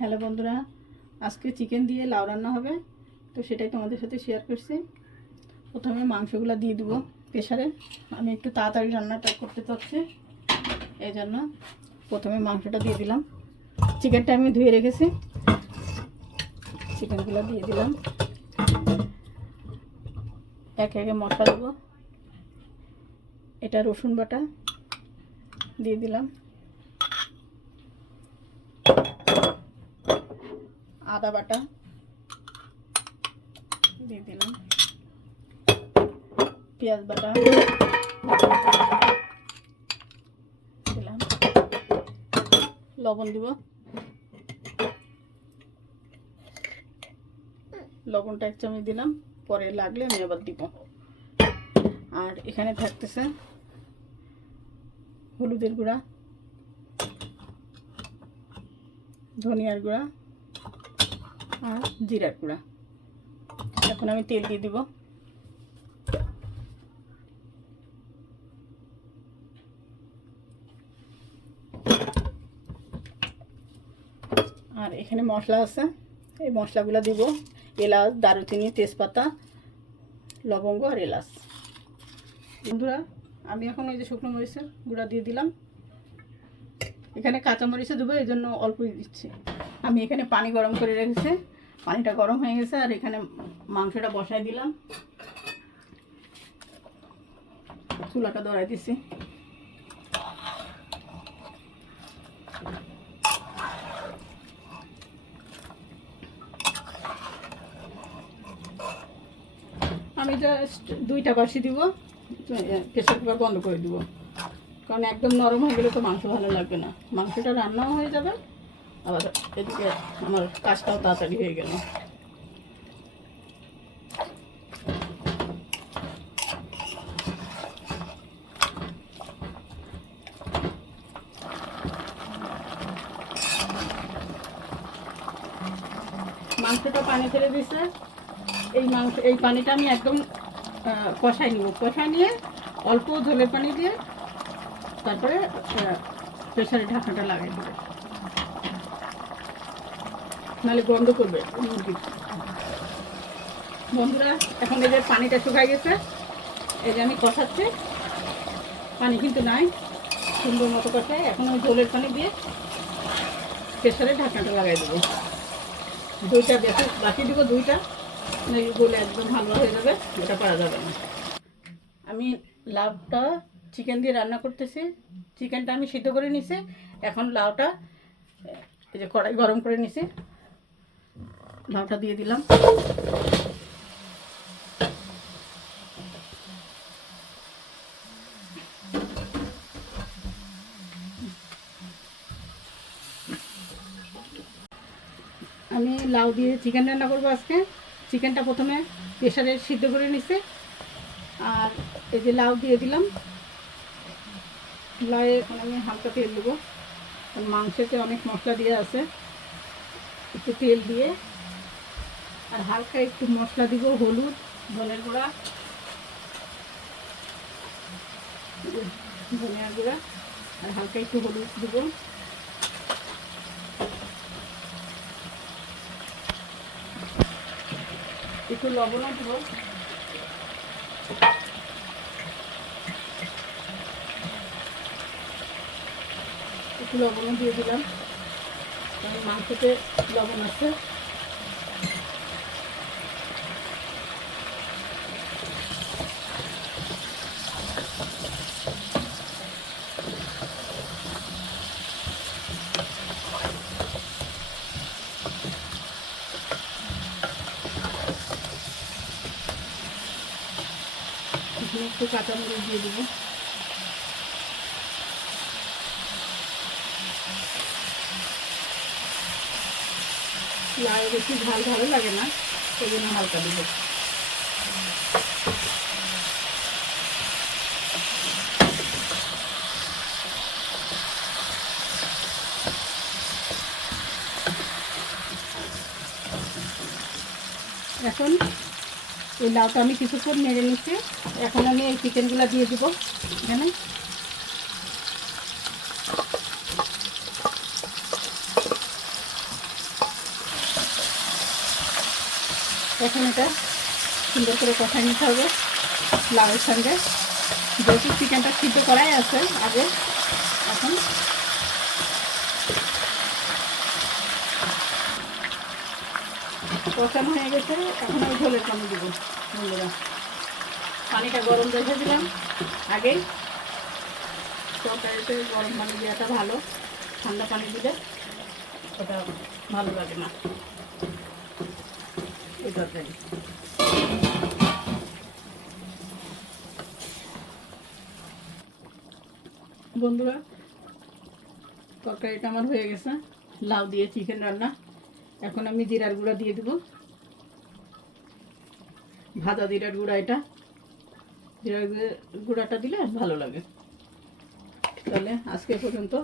Hello বন্ধুরা, আজকে chicken দিয়ে লাউ রান্না হবে, তো সেটাই তোমাদের সাথে শেয়ার করছি। প্রথমে মাংসগুলো দিয়ে দিব প্রেসারে। আমি একটু তাড়াতাড়ি রান্নাটা করতে চাচ্ছি, এই জন্য প্রথমে মাংসটা দিয়ে দিলাম। চিকেনটা আমি ধুয়ে রেখেছি, চিকেনগুলো দিয়ে দিলাম। একে একে মশলা দেবো। এটা রসুন বাটা দিয়ে দিলাম, আদা বাটা দিয়ে দিলাম, পেঁয়াজ বাটা দিলাম, লবণ দিব। লবণটা 1 চামচ দিলাম, পরে লাগলে আমি আবার দিব। আর এখানে থাকতেছে হলুদের গুঁড়া, ধনিয়ার গুঁড়া আর জিরার গুঁড়া। এখন আমি তেল দিয়ে দিব। আর এখানে মশলা আছে, এই মশলাগুলো দিব। এলাচ, দারুচিনি, তেজপাতা, লবঙ্গ আর এলাচ। বন্ধুরা, আমি এখন ওই যে শুকনো মরিচের গুঁড়া দিয়ে দিলাম। এখানে কাঁচা মরিচে দেবো, এই জন্য অল্পই দিচ্ছি। আমি এখানে পানি গরম করে রেখেছি, পানিটা গরম হয়ে গেছে। আর এখানে মাংসটা বসাই দিলাম, চুলাটা ধরাই দিছি। আমি জাস্ট 2টা বাসি দিব, প্রেসার কুকার বন্ধ করে দিব। কারণ একদম নরম হয়ে গেলে তো মাংস ভালো লাগবে না। মাংসটা রান্নাও হয়ে যাবে, আবার এদিকে আমার কাজটাও তাড়াতাড়ি হয়ে গেল। মাংসটা পানি ফেলে দিয়েছে। এই পানিটা আমি একদম কষাই নিব। কষাই নিয়ে অল্প ঝোলের পানি দিয়ে তারপরে প্রেসারে ঢাকনাটা লাগিয়ে দেবো, নাহলে গন্ধ করবে মুরগির। বন্ধুরা, এখন এই যে পানিটা শুকাই গেছে, এই যে আমি কষাচ্ছি। পানি কিন্তু নাই, সুন্দর মতো কষাই। এখন ওই ঝোলের পানি দিয়ে প্রেসারে ঢাকনাটা লাগাই দেবো। 2টা বাকি দেবো, 2টা গলে একদম ভালো হয়ে যাবে, এটা পারা যাবে না। আমি লাউটা চিকেন দিয়ে রান্না করতেছি। চিকেনটা আমি সিদ্ধ করে নিছি। এখন লাউটা এই যে কড়াই গরম করে নিছি, লাউটা দিয়ে দিলাম। আমি লাউ দিয়ে চিকেন রান্না করবো আজকে। চিকেনটা প্রথমে প্রেসারে সিদ্ধ করে নিছি। আর এই যে লাউ দিয়ে দিলাম। লাউয়ে এখন আমি হালকা তেল দেবো, কারণ মাংসতে অনেক মশলা দিয়ে আছে। একটু তেল দিয়ে আর হালকা একটু মশলা দিব, হলুদ, ধনের গুঁড়া, ধনিয়ার গুঁড়া আর হালকা একটু হলুদ দিব। একটু লবণও দিব। একটু লবণও দিয়ে দিলাম, কারণ মাংসতে লবণ আছে। এখানে একটু কাঁচামরিচ দিয়ে দেবো। লাউ বেশি ঝাল ভালো লাগে না, সেই জন্য হালকা দেবো। এখন এই লাউটা আমি কিছুক্ষণ নেড়ে নিচ্ছি। এখন আমি এই চিকেনগুলো দিয়ে দেবো এখানে। তখন এটা সুন্দর করে কষাই নিতে হবে লাউয়ের সঙ্গে। যেহেতু চিকেনটা সিদ্ধ করাই আছে আগে, এখন কষানো হয়ে গেছে। এখন আমি ঝোলের পানি দেবো বন্ধুরা। পানিটা গরম রেখে দিলাম আগেই। তরকারিতে গরম পানি দেওয়াটা ভালো, ঠান্ডা পানি দিলে ওটা ভালো লাগে না এই তরকারি। বন্ধুরা তরকারিটা আমার হয়ে গেছে, লাউ দিয়ে চিকেন রান্না। এখন আমি জিরার গুঁড়া দিয়ে দেবো, ভাজা জিরার গুঁড়া। এটা জিরার গুঁড়াটা দিলে ভালো লাগে। তাহলে আজকে পর্যন্ত